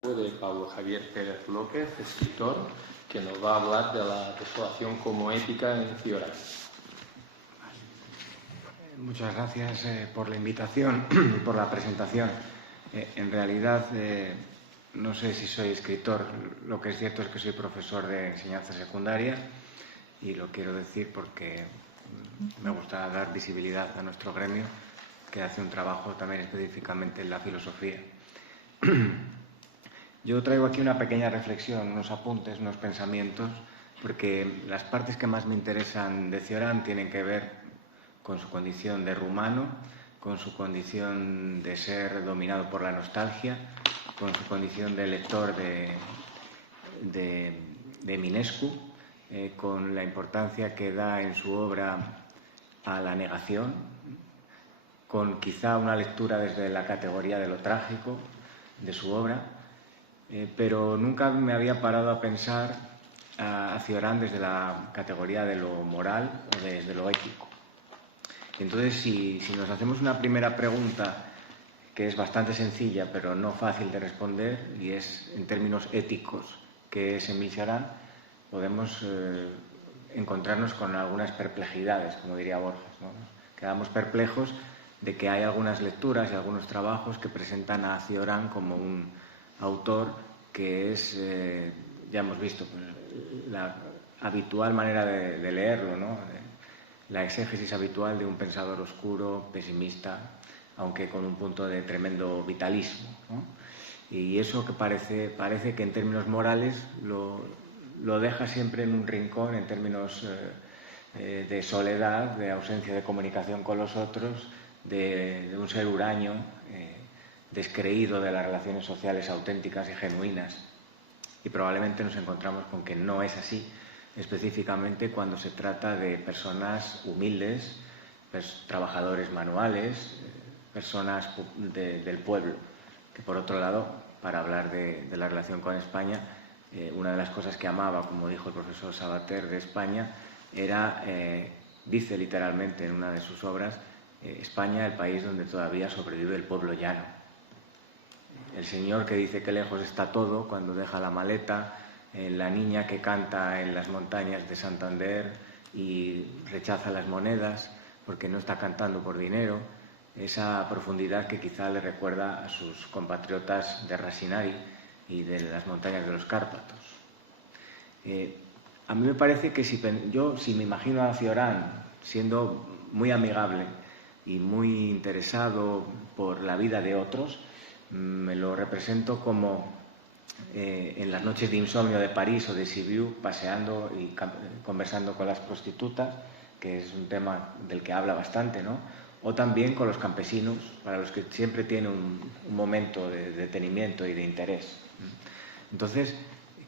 De Pablo Javier Pérez López, escritor, que nos va a hablar de la desolación como ética en Cioran. Muchas gracias por la invitación y por la presentación. En realidad, no sé si soy escritor, lo que es cierto es que soy profesor de enseñanza secundaria y lo quiero decir porque me gusta dar visibilidad a nuestro gremio, que hace un trabajo también específicamente en la filosofía. Yo traigo aquí una pequeña reflexión, unos apuntes, unos pensamientos, porque las partes que más me interesan de Cioran tienen que ver con su condición de rumano, con su condición de ser dominado por la nostalgia, con su condición de lector de Eminescu, con la importancia que da en su obra a la negación, con quizá una lectura desde la categoría de lo trágico de su obra, pero nunca me había parado a pensar a Cioran desde la categoría de lo moral o desde lo ético. Entonces, si nos hacemos una primera pregunta, que es bastante sencilla, pero no fácil de responder, y es en términos éticos, ¿qué es Émile Cioran?, podemos encontrarnos con algunas perplejidades, como diría Borges, ¿no? Quedamos perplejos de que hay algunas lecturas y algunos trabajos que presentan a Cioran como un autor que es, ya hemos visto, la habitual manera de leerlo, ¿no? La exégesis habitual de un pensador oscuro, pesimista, aunque con un punto de tremendo vitalismo, ¿no? Y eso que parece que en términos morales lo deja siempre en un rincón, en términos de soledad, de ausencia de comunicación con los otros, de un ser huraño, descreído de las relaciones sociales auténticas y genuinas. Y probablemente nos encontramos con que no es así, específicamente cuando se trata de personas humildes, trabajadores manuales, personas del pueblo, que por otro lado, para hablar de la relación con España, una de las cosas que amaba, como dijo el profesor Sabater, de España, era, dice literalmente en una de sus obras, España, el país donde todavía sobrevive el pueblo llano. El señor que dice que lejos está todo cuando deja la maleta, la niña que canta en las montañas de Santander y rechaza las monedas porque no está cantando por dinero, esa profundidad que quizá le recuerda a sus compatriotas de Rasinari y de las montañas de los Cárpatos. A mí me parece que si me imagino a Cioran siendo muy amigable y muy interesado por la vida de otros, me lo represento como en las noches de insomnio de París o de Sibiu, paseando y conversando con las prostitutas, que es un tema del que habla bastante, ¿no? O también con los campesinos, para los que siempre tiene un momento de detenimiento y de interés. Entonces,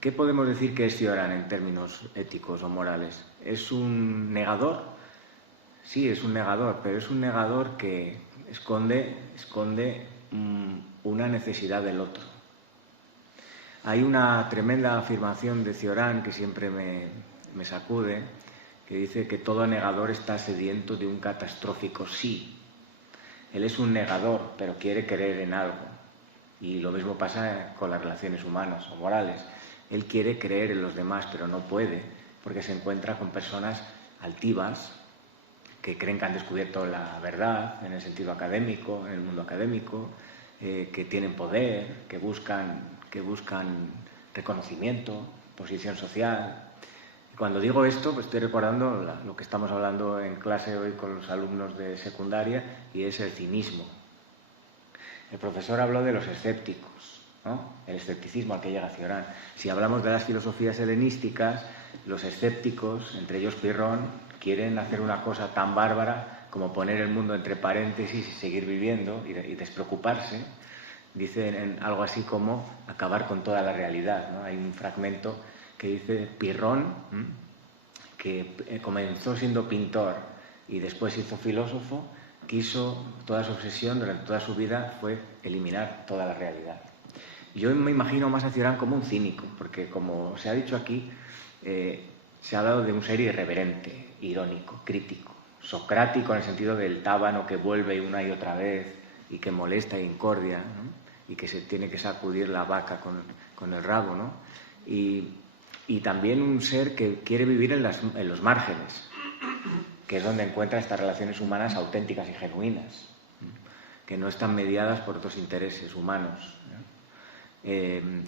¿qué podemos decir que es Cioran en términos éticos o morales? ¿Es un negador? Sí, es un negador, pero es un negador que esconde una necesidad del otro. Hay una tremenda afirmación de Cioran que siempre me sacude, que dice que todo negador está sediento de un catastrófico sí. Él es un negador, pero quiere creer en algo. Y lo mismo pasa con las relaciones humanas o morales. Él quiere creer en los demás, pero no puede, porque se encuentra con personas altivas que creen que han descubierto la verdad en el sentido académico, en el mundo académico, que tienen poder, que buscan reconocimiento, posición social. Y cuando digo esto, pues estoy recordando lo que estamos hablando en clase hoy con los alumnos de secundaria, y es el cinismo. El profesor habló de los escépticos, ¿no? El escepticismo al que llega Cioran. Si hablamos de las filosofías helenísticas, los escépticos, entre ellos Pirrón, quieren hacer una cosa tan bárbara como poner el mundo entre paréntesis y seguir viviendo y despreocuparse. Dicen algo así como acabar con toda la realidad, ¿no? Hay un fragmento que dice Pirrón, que comenzó siendo pintor y después se hizo filósofo, toda su obsesión durante toda su vida fue eliminar toda la realidad. Yo me imagino más a Cioran como un cínico, porque como se ha dicho aquí, se ha hablado de un ser irreverente, irónico, crítico, socrático en el sentido del tábano que vuelve una y otra vez y que molesta e incordia, ¿no? y que se tiene que sacudir la vaca con el rabo, ¿no? Y también un ser que quiere vivir en los márgenes, que es donde encuentra estas relaciones humanas auténticas y genuinas, que no están mediadas por otros intereses humanos, ¿no?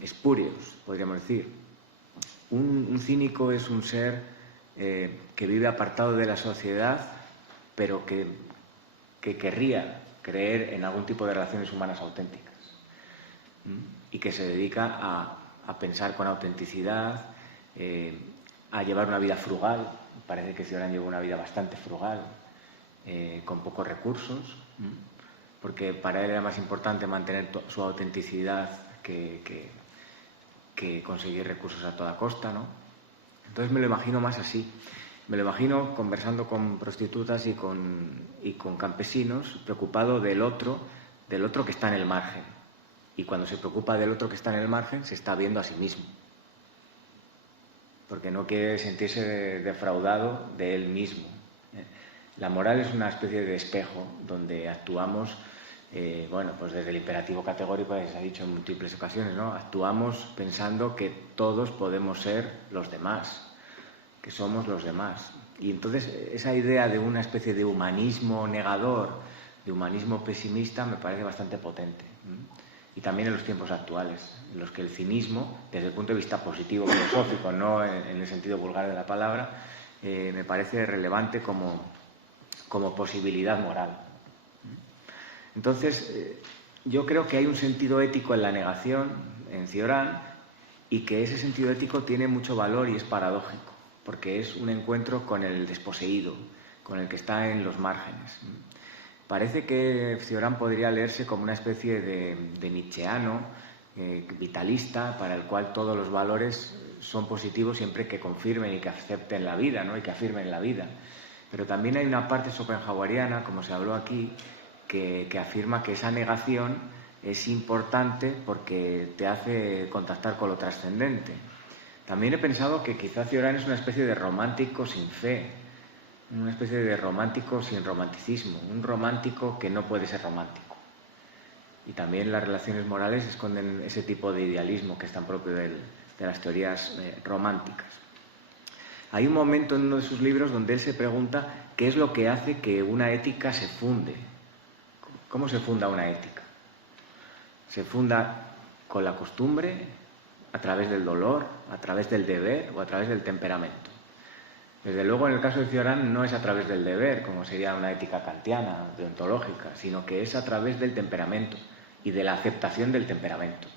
Espurios, podríamos decir. Un cínico es un ser que vive apartado de la sociedad, pero que querría creer en algún tipo de relaciones humanas auténticas, y que se dedica a pensar con autenticidad, a llevar una vida frugal. Parece que Cioran lleva una vida bastante frugal, con pocos recursos, porque para él era más importante mantener su autenticidad que conseguir recursos a toda costa, ¿no? Entonces me lo imagino más así. Me lo imagino conversando con prostitutas y con campesinos, preocupado del otro que está en el margen. Y cuando se preocupa del otro que está en el margen, se está viendo a sí mismo, porque no quiere sentirse defraudado de él mismo. La moral es una especie de espejo donde actuamos, pues desde el imperativo categórico, que se ha dicho en múltiples ocasiones, ¿no? Actuamos pensando que todos podemos ser los demás, que somos los demás. Y entonces esa idea de una especie de humanismo negador, de humanismo pesimista, me parece bastante potente. Y también en los tiempos actuales, en los que el cinismo, desde el punto de vista positivo, filosófico, no en el sentido vulgar de la palabra, me parece relevante como posibilidad moral. Entonces, yo creo que hay un sentido ético en la negación, en Cioran, y que ese sentido ético tiene mucho valor y es paradójico, porque es un encuentro con el desposeído, con el que está en los márgenes. Parece que Cioran podría leerse como una especie de nietzscheano, vitalista, para el cual todos los valores son positivos siempre que confirmen y que acepten la vida, ¿no? Y que afirmen la vida. Pero también hay una parte schopenhaueriana, como se habló aquí, que afirma que esa negación es importante porque te hace contactar con lo trascendente. También he pensado que quizá Cioran es una especie de romántico sin fe, una especie de romántico sin romanticismo, un romántico que no puede ser romántico. Y también las relaciones morales esconden ese tipo de idealismo que es tan propio de las teorías románticas. Hay un momento en uno de sus libros donde él se pregunta qué es lo que hace que una ética se funde. ¿Cómo se funda una ética? ¿Se funda con la costumbre, a través del dolor, a través del deber o a través del temperamento? Desde luego, en el caso de Cioran, no es a través del deber, como sería una ética kantiana, deontológica, sino que es a través del temperamento y de la aceptación del temperamento.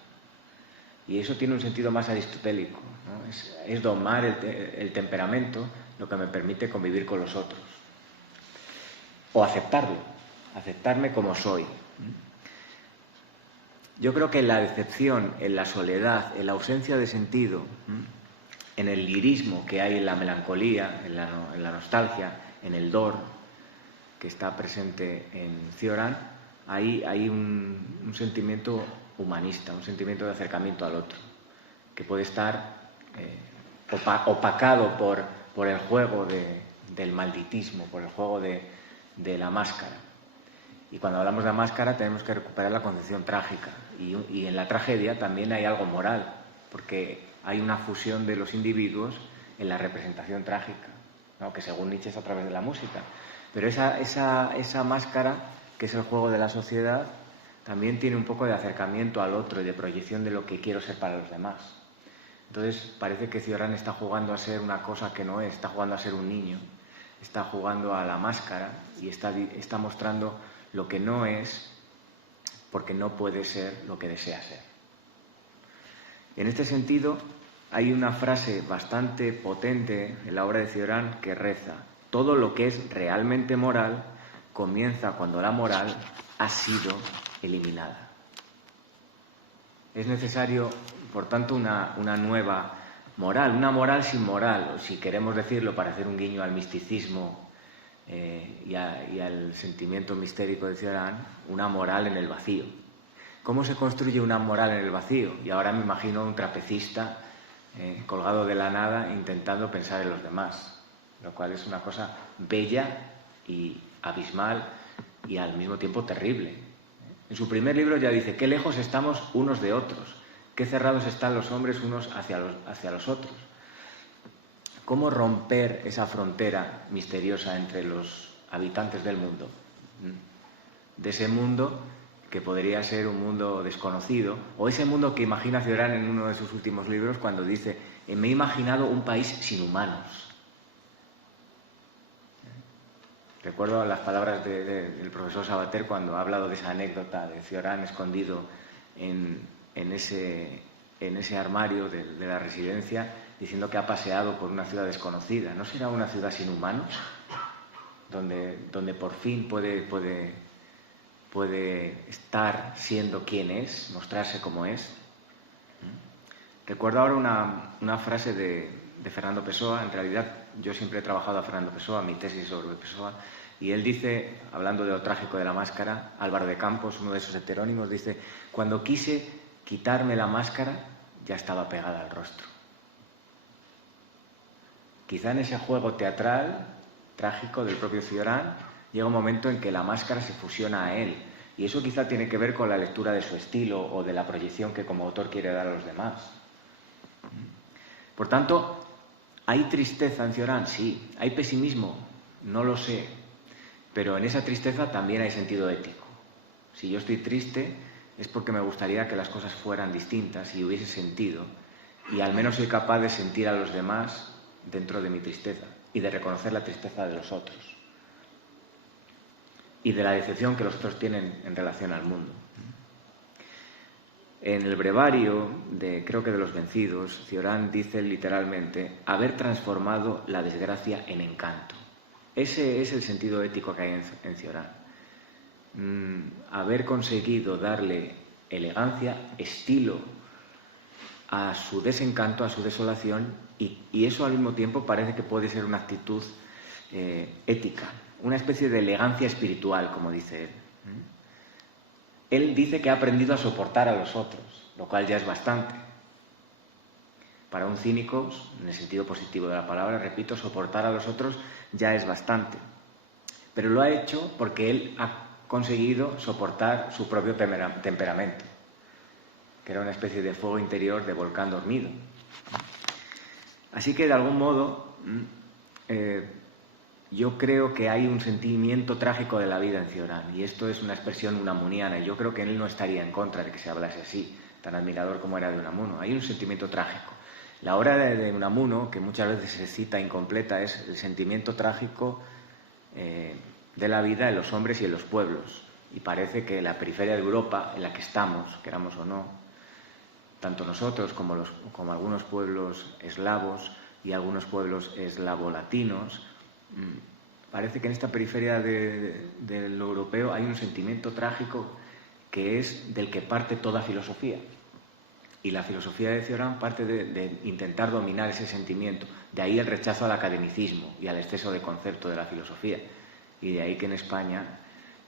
Y eso tiene un sentido más aristotélico, ¿no? Es domar el temperamento lo que me permite convivir con los otros. O aceptarme como soy. Yo creo que en la decepción, en la soledad, en la ausencia de sentido, en el lirismo que hay en la melancolía, en la nostalgia, en el dor que está presente en Cioran, hay un sentimiento humanista, un sentimiento de acercamiento al otro, que puede estar opacado por el juego del malditismo, por el juego de la máscara. Y cuando hablamos de la máscara tenemos que recuperar la concepción trágica. Y en la tragedia también hay algo moral, porque hay una fusión de los individuos en la representación trágica, ¿no? Que según Nietzsche es a través de la música. Pero esa máscara, que es el juego de la sociedad, también tiene un poco de acercamiento al otro y de proyección de lo que quiero ser para los demás. Entonces parece que Cioran está jugando a ser una cosa que no es, está jugando a ser un niño, está jugando a la máscara y está mostrando lo que no es porque no puede ser lo que desea ser. En este sentido, hay una frase bastante potente en la obra de Cioran que reza: todo lo que es realmente moral comienza cuando la moral ha sido eliminada. Es necesario, por tanto, una nueva moral, una moral sin moral, o si queremos decirlo para hacer un guiño al misticismo y al sentimiento mistérico de Cioran, una moral en el vacío. ¿Cómo se construye una moral en el vacío? Y ahora me imagino un trapecista colgado de la nada intentando pensar en los demás, lo cual es una cosa bella y abismal y al mismo tiempo terrible. En su primer libro ya dice: qué lejos estamos unos de otros, qué cerrados están los hombres unos hacia los otros. ¿Cómo romper esa frontera misteriosa entre los habitantes del mundo? De ese mundo que podría ser un mundo desconocido, o ese mundo que imagina Cioran en uno de sus últimos libros cuando dice: me he imaginado un país sin humanos. Recuerdo las palabras del profesor Sabater cuando ha hablado de esa anécdota de Cioran escondido en ese armario de la residencia, diciendo que ha paseado por una ciudad desconocida. ¿No será una ciudad sin humanos? Donde por fin puede estar siendo quien es, mostrarse como es. Recuerdo ahora una frase de Fernando Pessoa. En realidad yo siempre he trabajado a Fernando Pessoa, mi tesis sobre Pessoa, y él dice, hablando de lo trágico de la máscara, Álvaro de Campos, uno de esos heterónimos, dice: cuando quise quitarme la máscara ya estaba pegada al rostro. Quizá en ese juego teatral, trágico del propio Cioran, llega un momento en que la máscara se fusiona a él, y eso quizá tiene que ver con la lectura de su estilo o de la proyección que como autor quiere dar a los demás. Por tanto, ¿hay tristeza en Cioran? Sí. ¿Hay pesimismo? No lo sé. Pero en esa tristeza también hay sentido ético. Si yo estoy triste es porque me gustaría que las cosas fueran distintas y hubiese sentido, y al menos soy capaz de sentir a los demás dentro de mi tristeza y de reconocer la tristeza de los otros y de la decepción que los otros tienen en relación al mundo. En el brevario, creo que de los vencidos, Cioran dice literalmente: haber transformado la desgracia en encanto. Ese es el sentido ético que hay en Cioran. Haber conseguido darle elegancia, estilo a su desencanto, a su desolación, y eso al mismo tiempo parece que puede ser una actitud ética, una especie de elegancia espiritual, como dice él. Él dice que ha aprendido a soportar a los otros, lo cual ya es bastante. Para un cínico, en el sentido positivo de la palabra, repito, soportar a los otros ya es bastante. Pero lo ha hecho porque él ha conseguido soportar su propio temperamento, que era una especie de fuego interior de volcán dormido. Así que, de algún modo, yo creo que hay un sentimiento trágico de la vida en Cioran, y esto es una expresión unamuniana, y yo creo que él no estaría en contra de que se hablase así, tan admirador como era de Unamuno. Hay un sentimiento trágico. La obra de Unamuno, que muchas veces se cita incompleta, es el sentimiento trágico de la vida en los hombres y en los pueblos. Y parece que la periferia de Europa, en la que estamos, queramos o no, tanto nosotros como algunos pueblos eslavos y algunos pueblos eslavo-latinos, parece que en esta periferia de lo europeo hay un sentimiento trágico que es del que parte toda filosofía. Y la filosofía de Cioran parte de intentar dominar ese sentimiento. De ahí el rechazo al academicismo y al exceso de concepto de la filosofía. Y de ahí que en España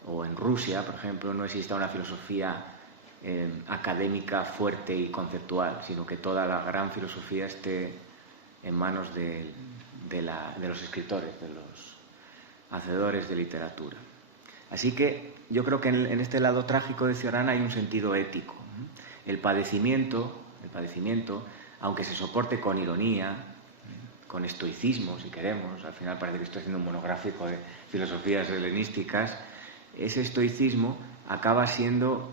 o en Rusia, por ejemplo, no exista una filosofía académica fuerte y conceptual, sino que toda la gran filosofía esté en manos de los escritores, de los hacedores de literatura. Así que yo creo que en este lado trágico de Cioran hay un sentido ético. El padecimiento, aunque se soporte con ironía, con estoicismo, si queremos, al final parece que estoy haciendo un monográfico de filosofías helenísticas, ese estoicismo acaba siendo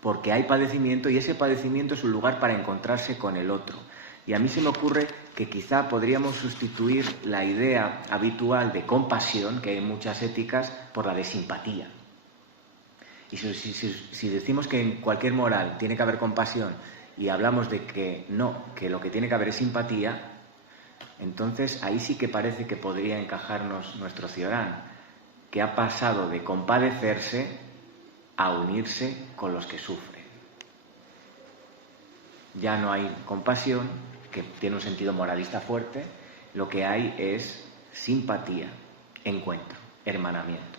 porque hay padecimiento, y ese padecimiento es un lugar para encontrarse con el otro. Y a mí se me ocurre que quizá podríamos sustituir la idea habitual de compasión, que hay en muchas éticas, por la de simpatía. Y si decimos que en cualquier moral tiene que haber compasión y hablamos de que no, que lo que tiene que haber es simpatía, entonces ahí sí que parece que podría encajarnos nuestro Cioran, que ha pasado de compadecerse a unirse con los que sufren. Ya no hay compasión, que tiene un sentido moralista fuerte, lo que hay es simpatía, encuentro, hermanamiento.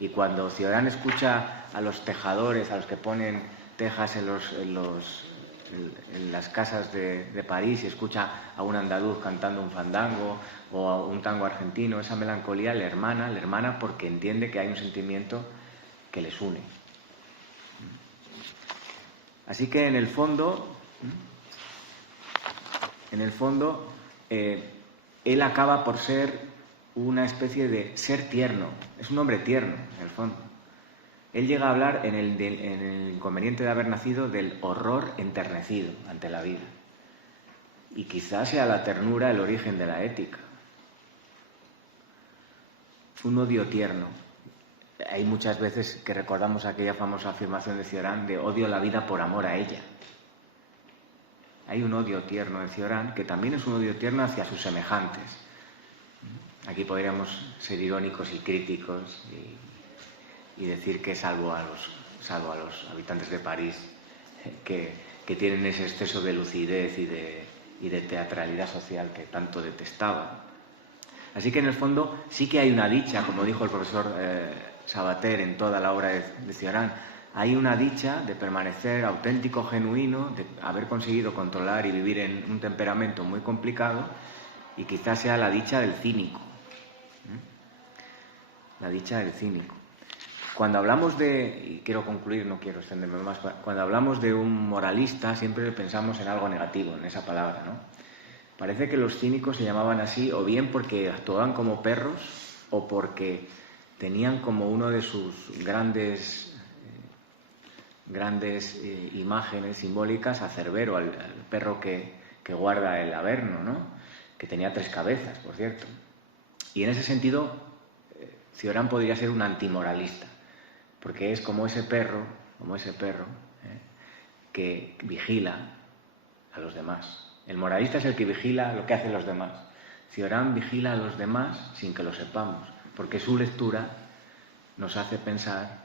Y cuando Cioran escucha a los tejadores, a los que ponen tejas en las casas de París, y escucha a un andaluz cantando un fandango o a un tango argentino, esa melancolía le hermana porque entiende que hay un sentimiento que les une. Así que en el fondo, él acaba por ser una especie de ser tierno. Es un hombre tierno, en el fondo. Él llega a hablar en el inconveniente de haber nacido del horror enternecido ante la vida. Y quizás sea la ternura el origen de la ética. Un odio tierno. Hay muchas veces que recordamos aquella famosa afirmación de Cioran de odio la vida por amor a ella. Hay un odio tierno de Cioran que también es un odio tierno hacia sus semejantes. Aquí podríamos ser irónicos y críticos y decir que salvo a los habitantes de París que tienen ese exceso de lucidez y de teatralidad social que tanto detestaban. Así que en el fondo sí que hay una dicha, como dijo el profesor Sabater en toda la obra de Cioran, hay una dicha de permanecer auténtico, genuino, de haber conseguido controlar y vivir en un temperamento muy complicado, y quizás sea la dicha del cínico. La dicha del cínico. Cuando hablamos y quiero concluir, no quiero extenderme más, cuando hablamos de un moralista siempre pensamos en algo negativo, en esa palabra, ¿no? Parece que los cínicos se llamaban así o bien porque actuaban como perros o porque tenían como uno de sus grandes imágenes simbólicas a Cerbero, al perro que guarda el Averno, ¿no? Que tenía 3 cabezas, por cierto. Y en ese sentido, Cioran podría ser un antimoralista, porque es como ese perro que vigila a los demás. El moralista es el que vigila lo que hacen los demás. Cioran vigila a los demás sin que lo sepamos, porque su lectura nos hace pensar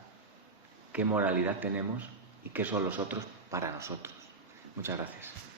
qué moralidad tenemos y qué son los otros para nosotros. Muchas gracias.